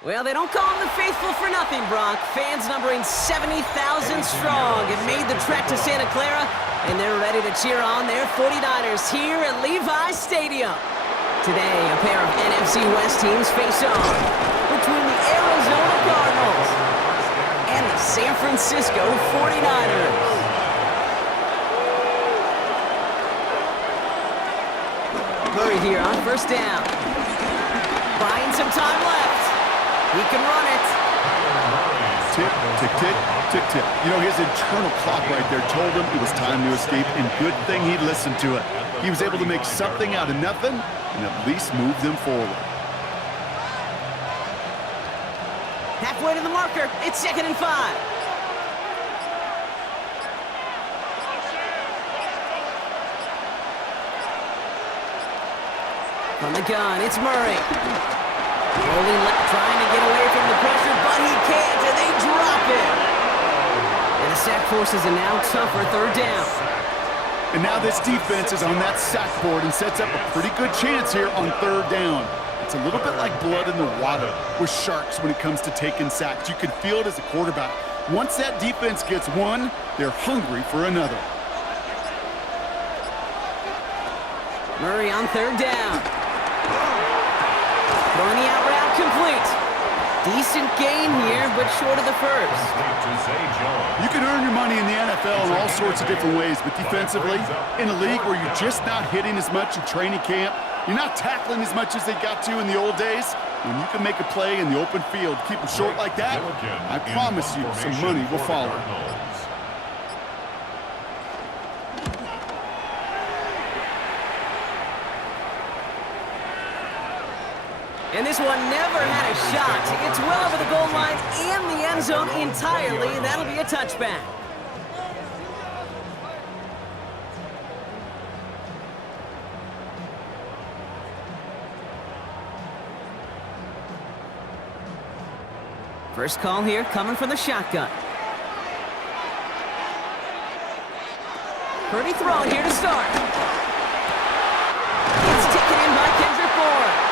Well, they don't call them the faithful for nothing, Brock. Fans numbering 70,000 strong have made the trek to Santa Clara, and they're ready to cheer on their 49ers here at Levi's Stadium. Today, a pair of NFC West teams face off between the Arizona Cardinals and the San Francisco 49ers. Murray here on first down. Buying some time left. He can run it. Tick, tick, tick, tick, tick. You know, his internal clock right there told him it was time to escape, and good thing he listened to it. He was able to make something out of nothing and at least move them forward. Halfway to the marker. It's 2nd and 5. From the gun, it's Murray. Rolling left, trying to get away from the pressure, but he can't, and they drop it. And the sack forces a now tougher 3rd down. And now this defense is on that sack board and sets up a pretty good chance here on 3rd down. It's a little bit like blood in the water with sharks when it comes to taking sacks. You can feel it as a quarterback. Once that defense gets one, they're hungry for another. Murray on 3rd down. Throwing the out route complete. Decent gain here, but short of the first. You can earn your money in the NFL in all sorts of different ways, but defensively, in a league where you're just not hitting as much in training camp, you're not tackling as much as they got to in the old days, when you can make a play in the open field, keep them short like that, I promise you some money will follow. And this one never had a shot. It's well over the goal line and the end zone entirely, and that'll be a touchback. First call here coming from the shotgun. Purdy throwing here to start. It's taken in by Kendrick Bourne.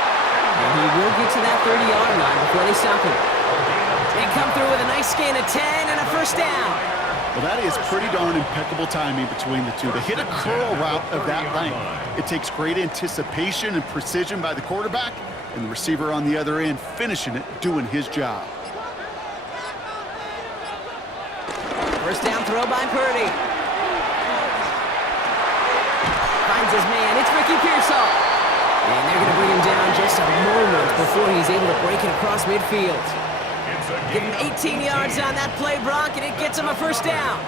And he will get to that 30-yard line before they stop him. They come through with a nice gain of 10 and a first down. Well, that is pretty darn impeccable timing between the two. They hit a curl route of that length. It takes great anticipation and precision by the quarterback, and the receiver on the other end finishing it, doing his job. First down throw by Purdy. Finds his man. It's Ricky Pearsall. And they're going to bring him down just a moment before he's able to break it across midfield. Give him 18 yards on that play, Brock, and it gets him a first down.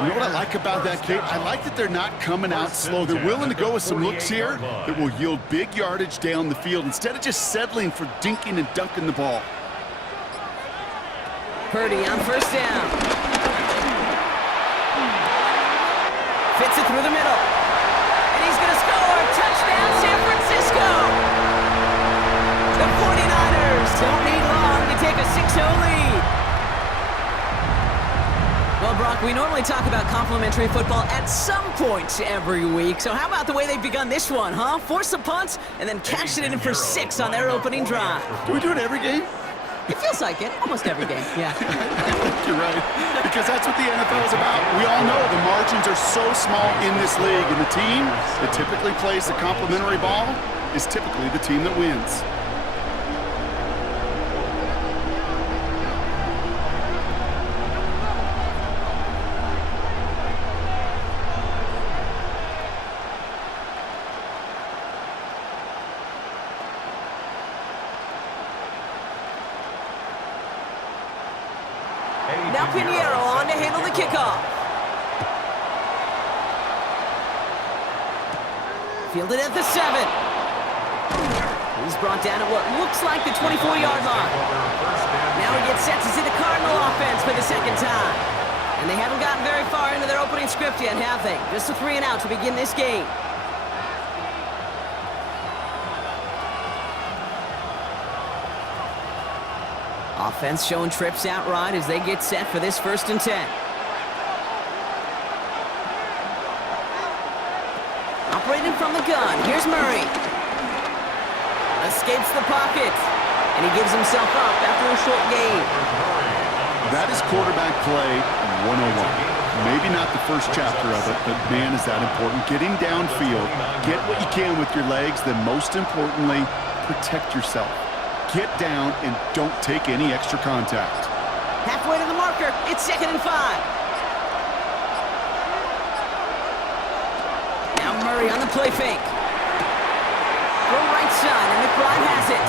You know what I like about that, Kate? I like that they're not coming out slow. They're willing to go with some looks here that will yield big yardage down the field instead of just settling for dinking and dunking the ball. Purdy on first down. Fits it through the middle. And he's going to score. Touchdown, San Francisco. The 49ers don't need long to take a 6-0 lead. Well, Brock, we normally talk about complimentary football at some point every week. So how about the way they've begun this one, huh? Force a punt and then cash it in for 6 on their opening drive. Do we do it every game? It feels like it. Almost every game, yeah. I think you're right. Because that's what the NFL is about. We all know the margins are so small in this league. And the team that typically plays the complimentary ball is typically the team that wins. Now Pinheiro on to handle the kickoff. Fielded at the 7. He's brought down at what looks like the 24-yard line. Now he gets set to see the Cardinal offense for the 2nd time. And they haven't gotten very far into their opening script yet, have they? Just a 3-and-out to begin this game. Offense showing trips outright as they get set for this 1st and 10. Operating from the gun, here's Murray. Escapes the pocket. and he gives himself up after a short gain. That is quarterback play 101. Maybe not the first chapter of it, but man, is that important. Getting downfield, get what you can with your legs, then most importantly, protect yourself. Get down and don't take any extra contact. Halfway to the marker, it's 2nd and 5. Now Murray on the play fake. Throw right side, and McBride has it.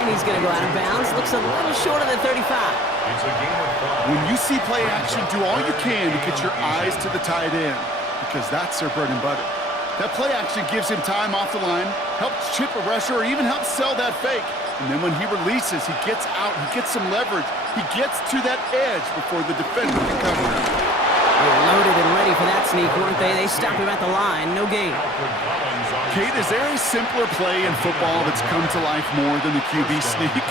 And he's going to go out of bounds. Looks a little short of the 35. When you see play action, do all you can to get your eyes to the tight end, because that's their bread and butter. That play action gives him time off the line, helps chip a rusher, or even helps sell that fake. And then when he releases, he gets out, he gets some leverage. He gets to that edge before the defender can cover him. They were loaded and ready for that sneak, weren't they? They stopped him at the line, no gain. Kate, is there a simpler play in football that's come to life more than the QB sneak?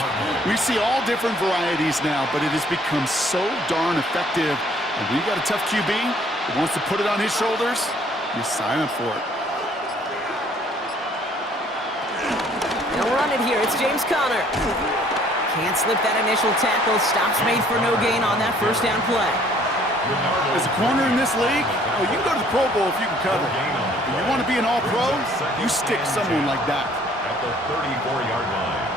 We see all different varieties now, but it has become so darn effective. And when you've got a tough QB that wants to put it on his shoulders, you sign up for it. They'll run it here. It's James Conner. Can't slip that initial tackle. Stops made for no gain on that first down play. As a corner in this league, oh, you can go to the Pro Bowl if you can cover. If you want to be an all-pro, you stick someone like that. At the 34-yard line.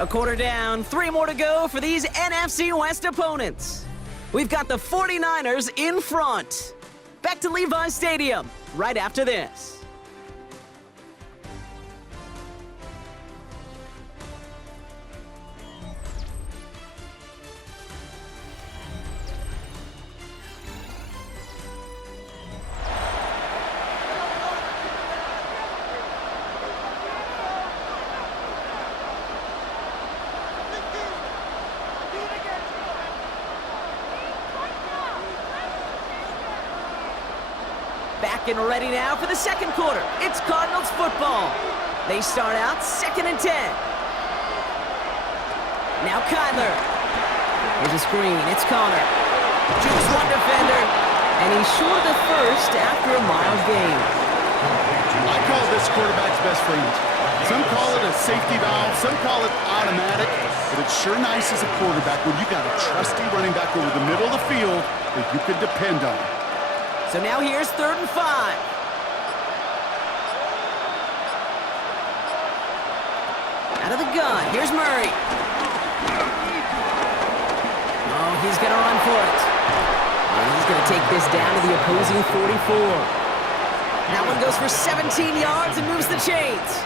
A quarter down, 3 more to go for these NFC West opponents. We've got the 49ers in front. Back to Levi Stadium right after this. Back and ready now for the second quarter. It's Cardinals football. They start out 2nd and 10. Now Kyler. Here's a screen. It's Conner. Jukes one defender, and he's short of the first after a mild gain. I call this quarterback's best friend. Some call it a safety valve, some call it automatic, but it's sure nice as a quarterback when you got a trusty running back over the middle of the field that you can depend on. So now here's 3rd and 5. Out of the gun, here's Murray. Oh, he's going to run for it. And he's going to take this down to the opposing 44. That one goes for 17 yards and moves the chains.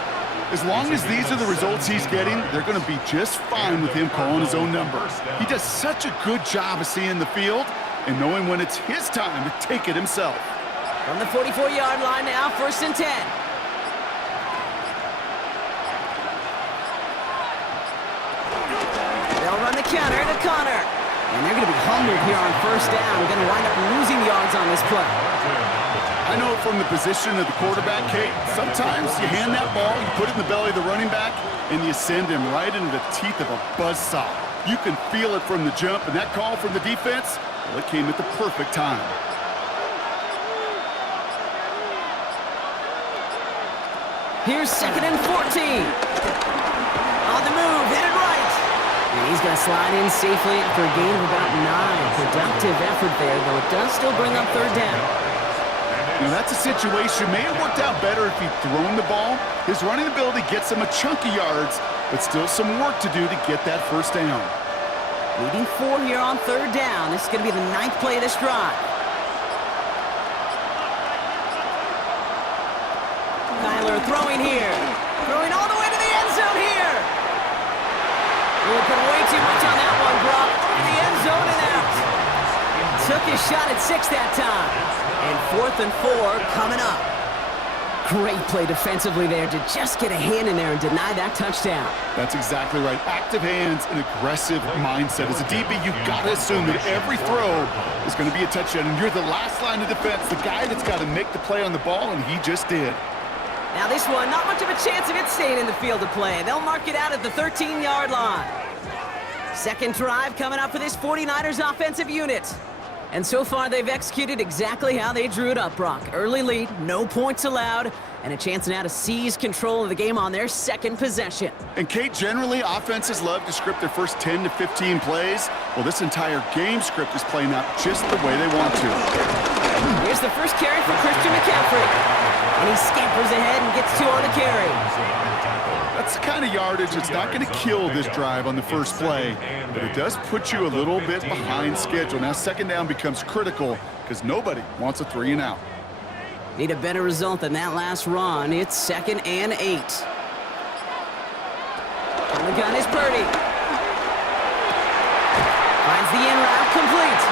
As long as these are the results he's getting, they're going to be just fine with him calling his own number. He does such a good job of seeing the field and knowing when it's his time to take it himself. From the 44-yard line now, 1st and 10. They'll run the counter to Conner. And they're going to be humbled here on 1st down. We're going to wind up losing yards on this play. I know from the position of the quarterback, Kate, sometimes you hand that ball, you put it in the belly of the running back, and you send him right into the teeth of a buzzsaw. You can feel it from the jump, and that call from the defense, well, it came at the perfect time. Here's 2nd and 14. On the move, hit it right. And he's going to slide in safely after a gain of about 9. Productive effort there, though it does still bring up 3rd down. Now, that's a situation. May have worked out better if he'd thrown the ball. His running ability gets him a chunky yards, but still some work to do to get that 1st down. Leading 4 here on 3rd down. This is going to be the 9th play of this drive. Kyler throwing here. Throwing all the way to the end zone here. We'll put way too much on that one, Brock. Over the end zone and out. Took his shot at 6 that time. And 4th and 4 coming up. Great play defensively there to just get a hand in there and deny that touchdown. That's exactly right. Active hands and aggressive mindset. As a DB, you've got to assume that every throw is going to be a touchdown. And you're the last line of defense, the guy that's got to make the play on the ball, and he just did. Now this one, not much of a chance of it staying in the field of play. They'll mark it out at the 13-yard line. Second drive coming up for this 49ers offensive unit. And so far, they've executed exactly how they drew it up, Brock. Early lead, no points allowed, and a chance now to seize control of the game on their second possession. And Kate, generally, offenses love to script their first 10 to 15 plays. Well, this entire game script is playing out just the way they want to. Here's the first carry for Christian McCaffrey. And he scampers ahead and gets 2 on the carry. That's the kind of yardage that's not going to kill this drive on the first play, but it does put you a little bit behind schedule. Now, second down becomes critical because nobody wants a 3 and out. Need a better result than that last run. It's 2nd and 8. On the gun is Purdy. Finds the in route complete.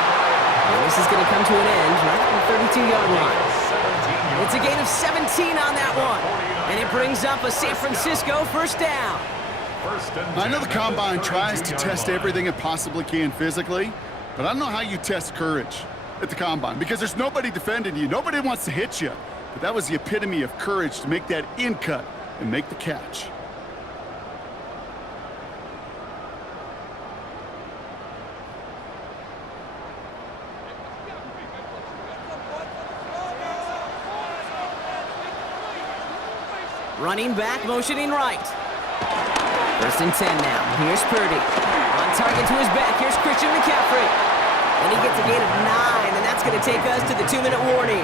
And this is going to come to an end right at the 32-yard line. It's a gain of 17 on that one. And it brings up a San Francisco first down. I know the Combine tries to test everything it possibly can physically, but I don't know how you test courage at the Combine because there's nobody defending you. Nobody wants to hit you. But that was the epitome of courage to make that in cut and make the catch. Running back, motioning right. 1st and 10 now. Here's Purdy. On target to his back. Here's Christian McCaffrey. And he gets a gain of 9, and that's going to take us to the 2-minute warning.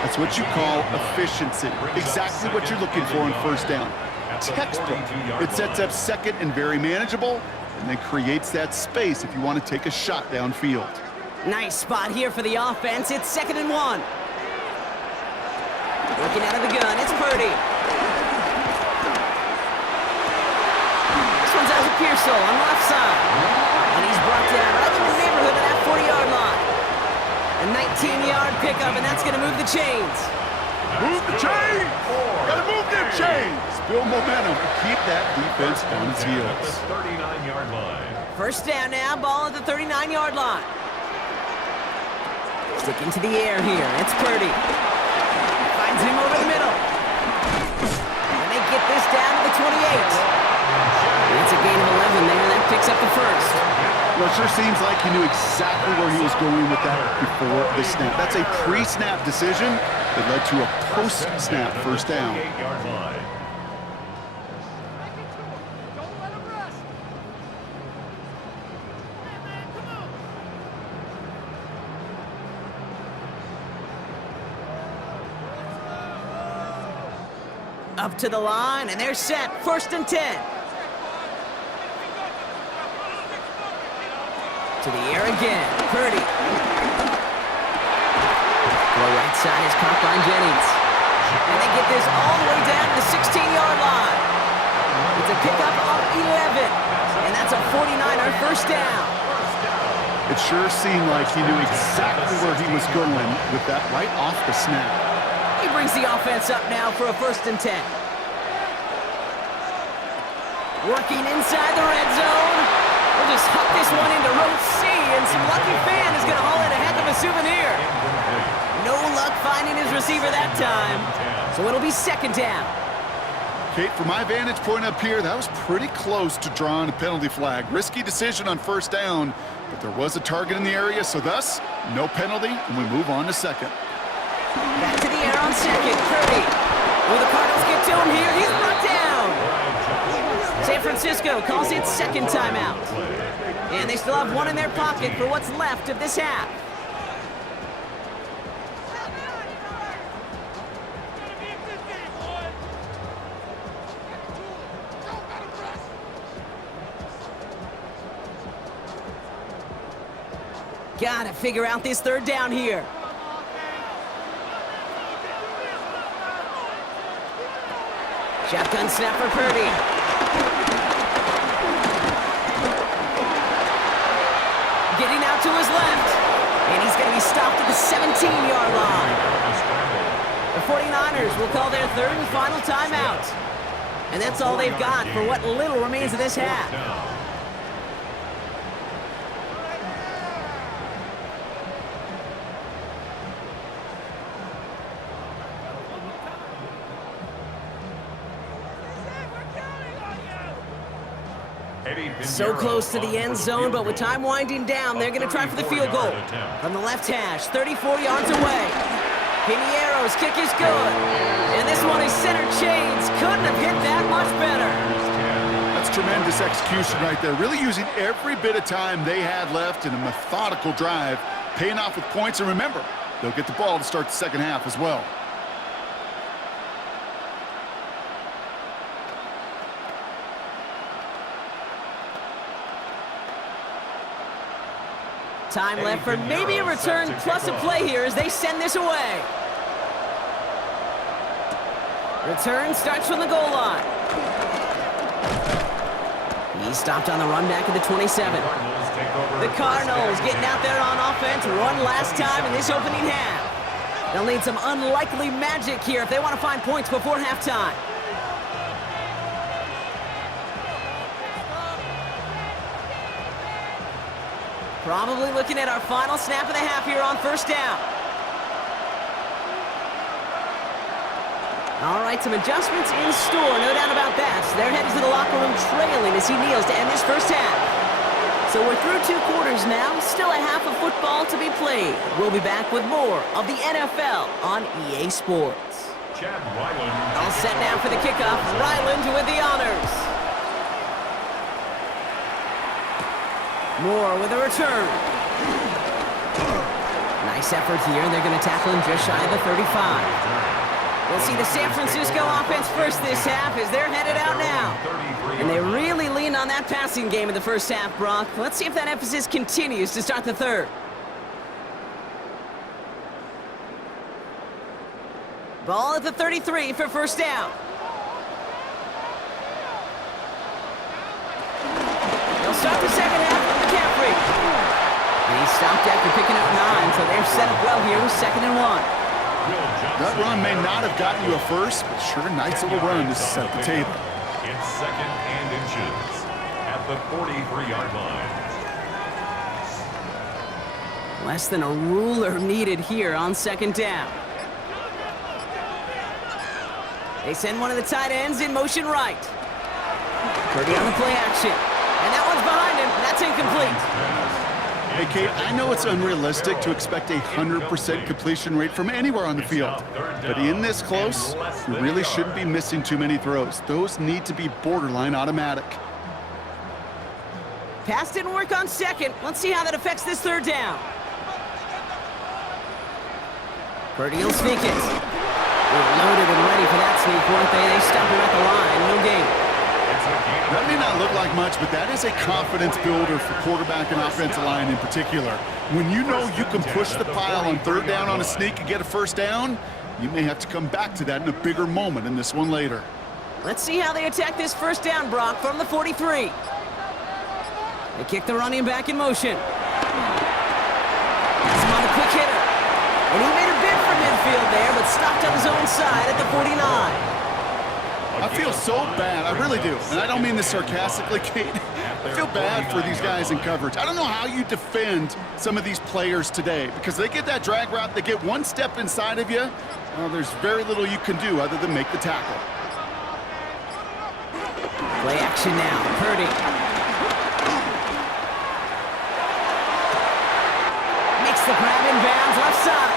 That's what you call efficiency. Exactly what you're looking for on first down. Textbook. It sets up second and very manageable, and then creates that space if you want to take a shot downfield. Nice spot here for the offense. It's 2nd and 1. Working out of the gun, it's Purdy. This one's out to Pearsall on the left side. And he's brought down right in the neighborhood of that 40-yard line. A 19-yard pickup, and that's going to move the chains. Move the chains! Gotta move them chains! Build momentum to keep that defense on its heels. 39-yard line. First down now, ball at the 39-yard line. Sticking to the air here, it's Purdy. Finds him over the middle. And they get this down to the 28. That's a gain of 11 there. That picks up the first. Well, it sure seems like he knew exactly where he was going with that before the snap. That's a pre-snap decision that led to a post-snap first down. 8-yard line. Up to the line, and they're set. 1st and 10. To the air again. Purdy. Throw right side is caught by Jennings. And they get this all the way down to the 16-yard line. It's a pickup of 11. And that's a 49er first down. It sure seemed like he knew exactly where he was going with that right off the snap. He brings the offense up now for a 1st and 10. Working inside the red zone. We'll just huck this one into row C, and some lucky fan is going to haul in a heck of a souvenir. No luck finding his receiver that time, so it'll be 2nd down. Kate, from my vantage point up here, that was pretty close to drawing a penalty flag. Risky decision on first down, but there was a target in the area, so thus, no penalty, and we move on to 2nd. Back to the air on 2nd. Purdy. Will the Cardinals get to him here? He's brought down. San Francisco calls it 2nd timeout. And they still have one in their pocket for what's left of this half. Gotta figure out this 3rd down here. Shotgun snap for Purdy. Getting out to his left. And he's going to be stopped at the 17-yard line. The 49ers will call their 3rd and final timeout. And that's all they've got for what little remains of this half. So close to the end zone, but with time winding down, they're going to try for the field goal. From the left hash, 34 yards away. Piniero's kick is good. And this one is center chains. Couldn't have hit that much better. That's tremendous execution right there. Really using every bit of time they had left in a methodical drive, paying off with points. And remember, they'll get the ball to start the second half as well. Time left for maybe a return plus a play here as they send this away. Return starts from the goal line. He stopped on the run back at the 27. The Cardinals getting out there on offense one last time in this opening half. They'll need some unlikely magic here if they want to find points before halftime. Probably looking at our final snap of the half here on first down. All right, some adjustments in store, no doubt about that. They're headed to the locker room trailing as he kneels to end this first half. So we're through 2 quarters now, still a half of football to be played. We'll be back with more of the NFL on EA Sports. All set now for the kickoff. Ryland with the honors. Moore with a return. Nice effort here. They're going to tackle him just shy of the 35. We'll see the San Francisco offense first this half as they're headed out now. And they really leaned on that passing game in the first half, Brock. Let's see if that emphasis continues to start the third. Ball at the 33 for first down. They'll start the second half. And he stopped after picking up 9, so they're set up well here with 2nd and 1. That run may not have gotten you a first, but sure, nice little run to set the table. It's 2nd and inches at the 43-yard line. Less than a ruler needed here on 2nd down. They send one of the tight ends in motion right. Purdy on the play action. And that one's behind him. That's incomplete. Hey, Kate, I know it's unrealistic to expect a 100% completion rate from anywhere on the field. But in this close, you really shouldn't be missing too many throws. Those need to be borderline automatic. Pass didn't work on 2nd. Let's see how that affects this 3rd down. Purdy will sneak it. They were loaded and ready for that sneak, weren't they? They stopped him at the line. No gain. That may not look like much, but that is a confidence builder for quarterback and offensive line in particular. When you know you can push the pile on 3rd down on a sneak and get a first down, you may have to come back to that in a bigger moment in this one later. Let's see how they attack this first down, Brock, from the 43. They kick the running back in motion. That's him on the quick hitter. And he made a bid for midfield there, but stopped on his own side at the 49. I feel so bad, I really do. And I don't mean this sarcastically, Kate. I feel bad for these guys in coverage. I don't know how you defend some of these players today because they get that drag route, they get one step inside of you, well, there's very little you can do other than make the tackle. Play action now, Purdy. Makes the grab in bounds, left side.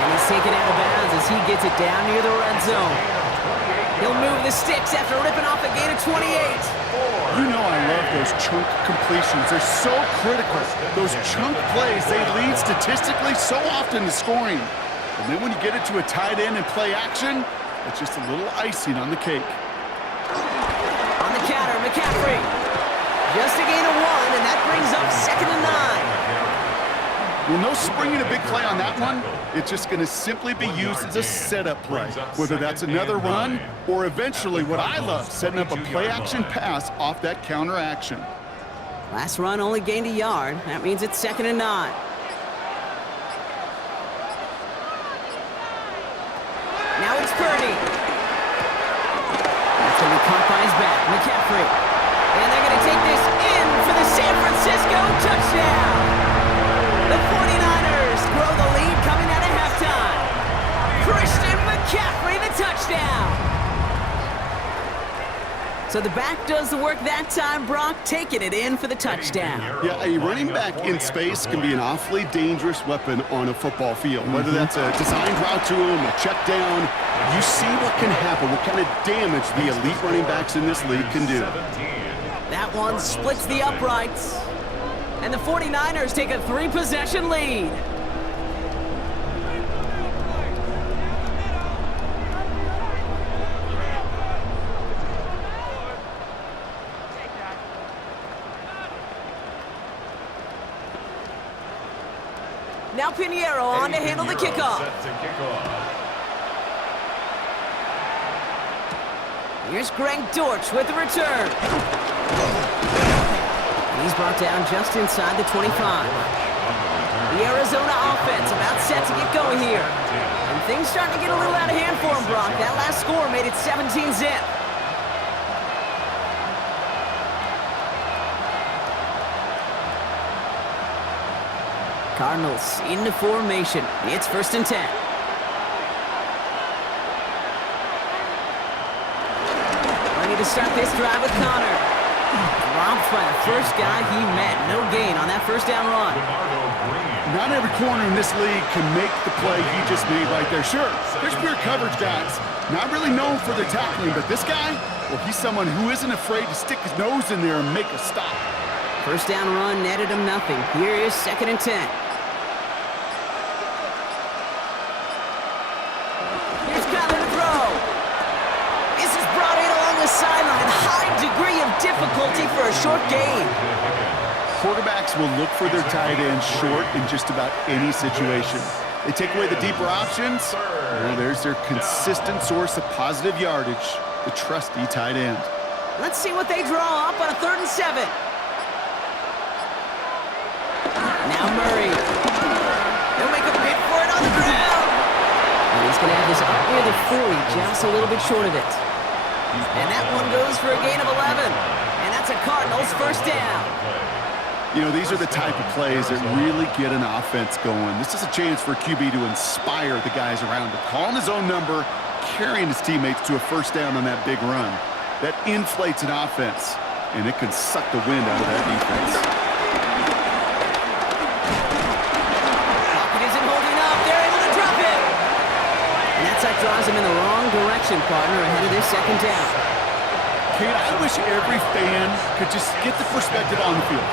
And he's taken out of bounds as he gets it down near the red zone. He'll move the sticks after ripping off a gain of 28. You know I love those chunk completions. They're so critical. Those chunk plays, they lead statistically so often to scoring. And then when you get it to a tight end and play action, it's just a little icing on the cake. On the counter, McCaffrey. Just a gain of 1, and that brings up 2nd and 9. Well, no springing a big play on that one. It's just going to simply be used as a setup play, whether that's another run or eventually what I love, setting up a play-action pass off that counter action. Last run only gained a yard. That means it's 2nd and 9. Now it's Purdy. That's going to be caught by his back, McCaffrey. And they're going to take this in for the San Francisco touchdown. The 49ers grow the lead coming out of halftime. Christian McCaffrey, the touchdown. So the back does the work that time, Brock, taking it in for the touchdown. Yeah, a running back in space can be an awfully dangerous weapon on a football field. Whether that's a designed route to him, a check down, you see what can happen, what kind of damage the elite running backs in this league can do. That one splits the uprights. And the 49ers take a 3-possession lead. Now Pinheiro on to handle the kickoff. Here's Greg Dortch with the return. And he's brought down just inside the 25. The Arizona offense about set to get going here. And things starting to get a little out of hand for him, Brock. That last score made it 17-zip. Cardinals into formation. It's 1st and 10. Ready to start this drive with Connor. Dropped by the first guy he met. No gain on that first down run. Not every corner in this league can make the play he just made right there. Sure, there's pure coverage guys. Not really known for their tackling, but this guy, well, he's someone who isn't afraid to stick his nose in there and make a stop. First down run netted him nothing. Here is 2nd and 10. Sideline, high degree of difficulty for a short gain. Quarterbacks will look for their tight end short in just about any situation. They take away the deeper options. Well, there's their consistent source of positive yardage, the trusty tight end. Let's see what they draw up on a 3rd and 7. Now Murray. They'll make a bid for it on the ground. And he's going to have this up near the 40, just a little bit short of it. And that one goes for a gain of 11. And that's a Cardinals 1st down. You know, these are the type of plays that really get an offense going. This is a chance for a QB to inspire the guys around him. Calling his own number, carrying his teammates to a 1st down on that big run. That inflates an offense, and it can suck the wind out of that defense. Pocket isn't holding up. They're able to drop it. And that draws him in the wrong direction, partner, ahead of this 2nd down. Kate, I wish every fan could just get the perspective on the field.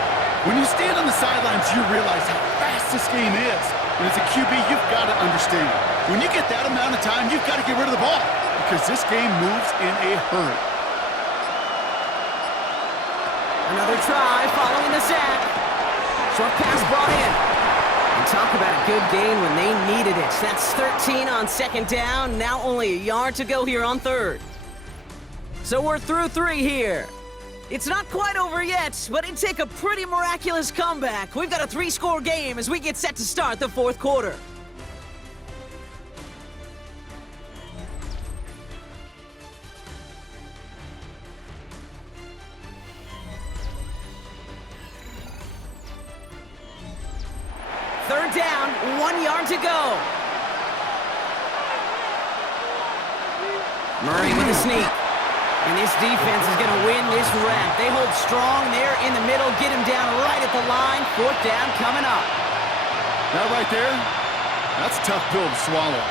When you stand on the sidelines, you realize how fast this game is. And as a QB, you've got to understand. When you get that amount of time, you've got to get rid of the ball because this game moves in a hurry. Another try following the sack. Short pass brought in. And talk about a good gain when they needed it. That's 13 on 2nd down. Now only a yard to go here on 3rd. So we're through 3 here. It's not quite over yet, but it'd take a pretty miraculous comeback. We've got a 3-score game as we get set to start the 4th quarter. Third down, 1 yard to go. Murray with a sneak. And this defense is going to win this rep. They hold strong there in the middle, get him down right at the line. 4th down coming up. That right there, that's a tough pill to swallow.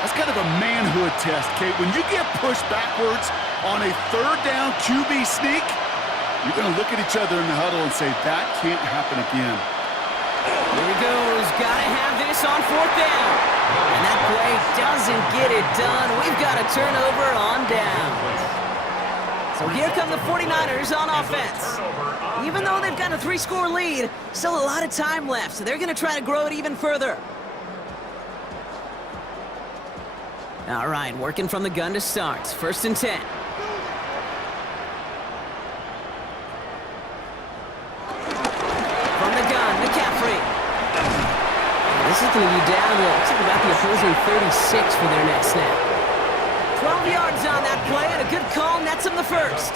That's kind of a manhood test, Kate. When you get pushed backwards on a 3rd down QB sneak, you're going to look at each other in the huddle and say, that can't happen again. Here he goes. Got to have this on 4th down. And that play doesn't get it done. We've got a turnover on down. So here come the 49ers on offense. Even though they've got a 3-score lead, still a lot of time left, so they're going to try to grow it even further. All right, working from the gun to start. 1st and 10. From the gun, McCaffrey. This is going to be down to, looks like about the opposing 36 for their next snap. 12 yards on that play, and a good call nets him the 1st.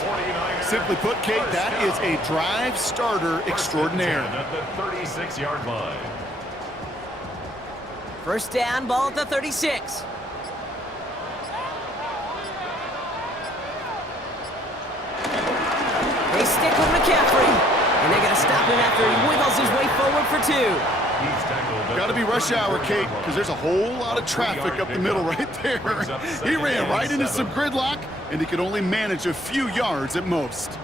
Simply put, Kate, that is a drive starter extraordinaire. At the 36-yard line. 1st down, ball at the 36. stop him after he wiggles his way forward for 2. Got to be rush hour, Kate, because there's a whole lot of traffic up the middle right there. He ran right into some gridlock, and he could only manage a few yards at most.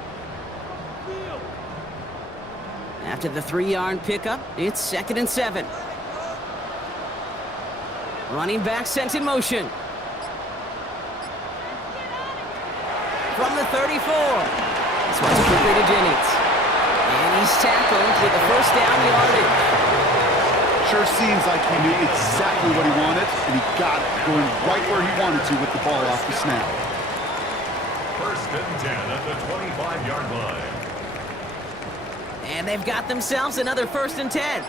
After the 3-yard pickup, it's 2nd and 7. Running back sent in motion. From the 34. This one's quickly to Jennings. And he's tackled with the first down yardage. Sure seems like he knew exactly what he wanted, and he got it, going right where he wanted to with the ball off the snap. 1st and 10 at the 25-yard line. And they've got themselves another 1st and 10.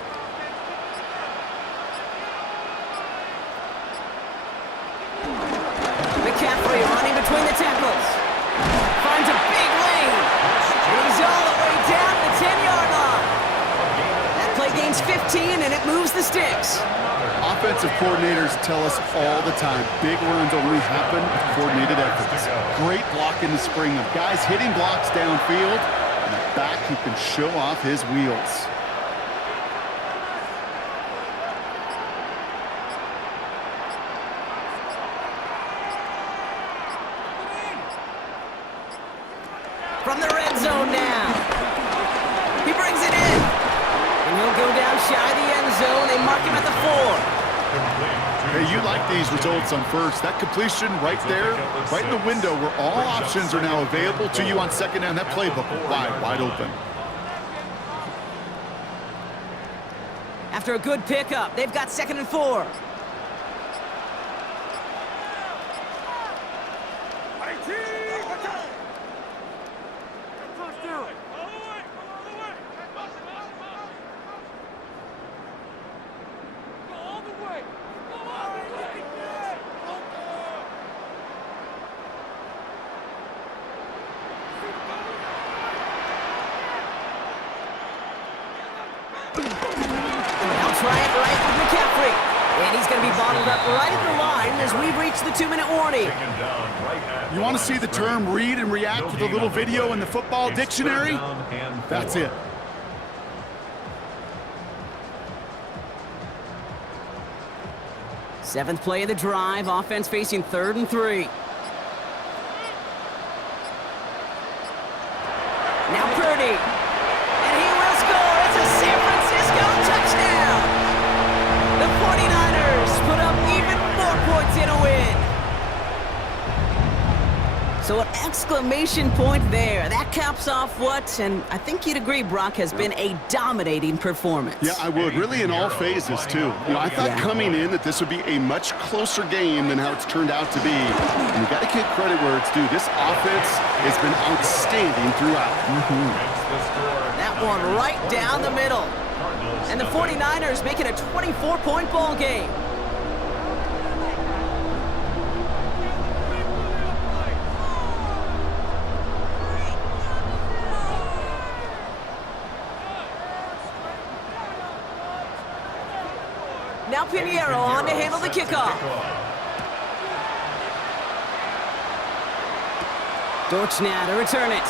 McCaffrey running between the tackles. Finds a big lane. And he's all the way down the 10-yard line. That play gains 15, and it moves the sticks. Offensive coordinators tell us all the time, big runs only happen with coordinated efforts. Great block in the spring of guys hitting blocks downfield, and a back who can show off his wheels. From the red zone now. He brings it in. And he'll go down shy of the end zone. They mark him at the 4. Hey, you like these results on first. That completion right there, right in the window where all options are now available to you on 2nd down. That playbook wide open. After a good pickup, they've got 2nd and 4. They'll try it right with McCaffrey. And he's going to be bottled up right at the line as we reach the 2-minute warning. You want to see the term read and react with a little video in the football dictionary? That's it. Seventh play of the drive. Offense facing 3rd and 3. Now Purdy. And he will score. It's a San Francisco touchdown. The 49ers put up even more points in a win. So an exclamation point there. That caps off what, and I think you'd agree, Brock, has been a dominating performance. Yeah, I would. Really in all phases, too. You know, I thought coming in that this would be a much closer game than how it's turned out to be. And you got to give credit where it's due. This offense has been outstanding throughout. That one right down the middle. And the 49ers make it a 24-point ball game. Now Pinheiro on to handle the kickoff. Dortch now to return it.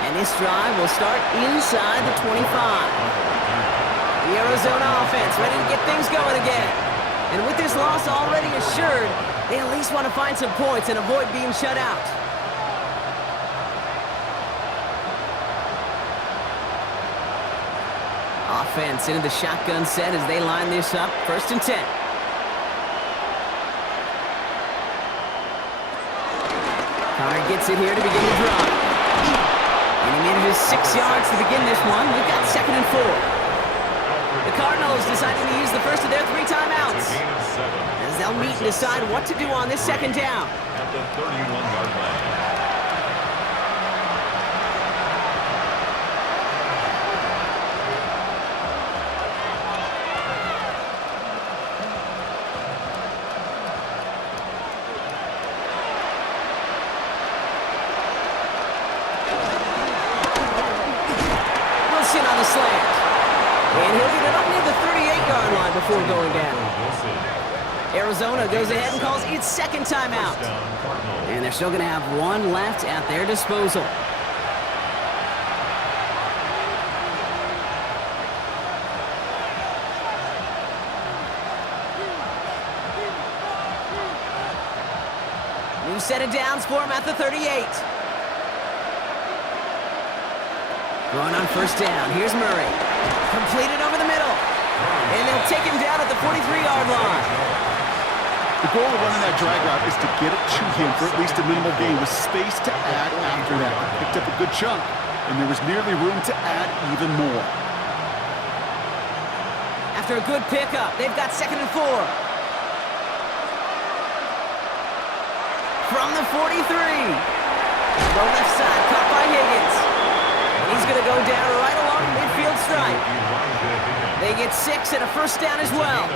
And this drive will start inside the 25. The Arizona offense ready to get things going again. And with this loss already assured, they at least want to find some points and avoid being shut out. Offense into the shotgun set as they line this up. 1st and 10. Connor gets it here to begin the drive. And he manages 6 yards to begin this one. We've got 2nd and 4. The Cardinals deciding to use the first of their 3 timeouts, as they'll meet and decide what to do on this 2nd down. At the 31-yard line. On the slant. And he'll get it up near the 38-yard line before going down. Arizona goes ahead and calls its 2nd timeout. And they're still going to have 1 left at their disposal. New set of downs for him at the 38. Going on first down. Here's Murray. Completed over the middle. And they'll take him down at the 43-yard line. The goal of running that drag route is to get it to him for at least a minimal gain with space to add after that. He picked up a good chunk, and there was nearly room to add even more. After a good pickup, they've got 2nd and 4. From the 43. Low left side, caught by Higgins. And he's going to go down right along the midfield stripe. They get 6 and a first down as well.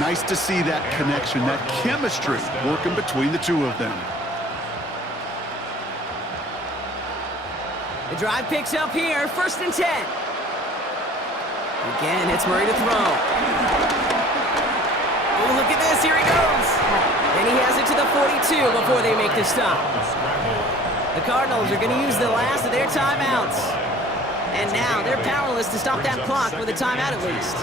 Nice to see that connection, that chemistry working between the two of them. The drive picks up here, 1st and 10. Again, it's Murray to throw. Oh, look at this, here he goes. And he has it to the 42 before they make the stop. The Cardinals are going to use the last of their timeouts. And now they're powerless to stop that clock with a timeout at least.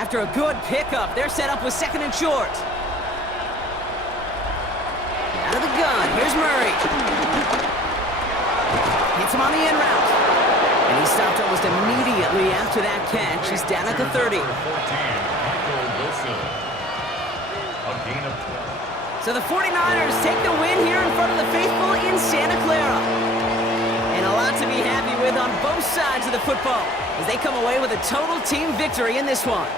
After a good pickup, they're set up with 2nd and short. Out of the gun, here's Murray. Hits him on the in route. And he stopped almost immediately after that catch. He's down at the 30. So the 49ers take the win here in front of the faithful in Santa Clara. And a lot to be happy with on both sides of the football as they come away with a total team victory in this one.